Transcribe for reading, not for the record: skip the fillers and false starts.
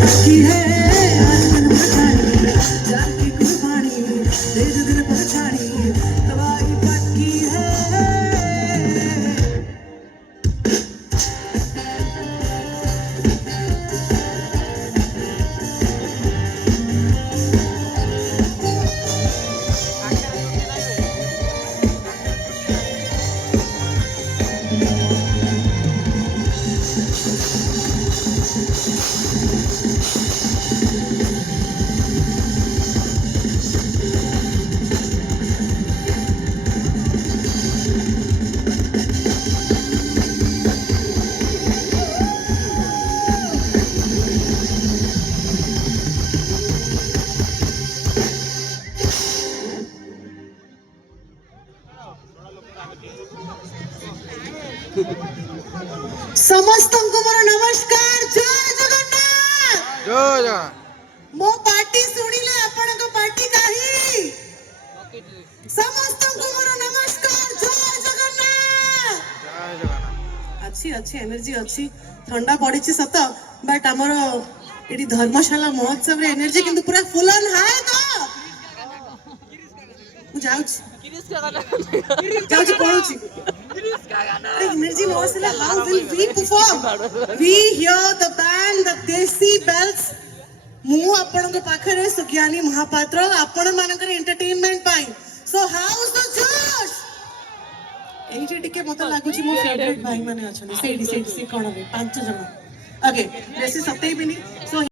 बाकी है आज दिन पछाड़ी जान की कुर्बानी दे दो दिल पछाड़ी दवाई बाकी है समस्त मोर नमस्कार जय जगन्नाथ जय जगन्नाथ मो पार्टी सुनिले आपण को पार्टी काही समस्त मोर नमस्कार जय जगन्नाथ जय जगन्नाथ अच्छी अच्छी एनर्जी अच्छी ठंडा पड़ी सत बट आमर ये धर्मशाला महोत्सव रे एनर्जी किंतु पूरा फुल ऑन हाय तो जाऊँ पड़ुची energy loss is how will we perform? We hear the band, the Desi bells. ମୁଁ ଆପଣଙ୍କ ପାଖରେ ସୁଜ୍ଞାନୀ ମହାପାତ୍ର ଆପଣ ମାନଙ୍କର ଏଣ୍ଟରଟେନମେଣ୍ଟ ପାଇଁ so how's the josh ଏଇଠି ଟିକେ ମତେ ଲାଗୁଛି ମୋ ଫେଭରେଟ ଭାଇ ମାନେ ଅଛନ୍ତି ସେଇଠି ସେ କଣ ବେ 5 ଜଣ ଓକେ ବେଶୀ ସତେଇବିନି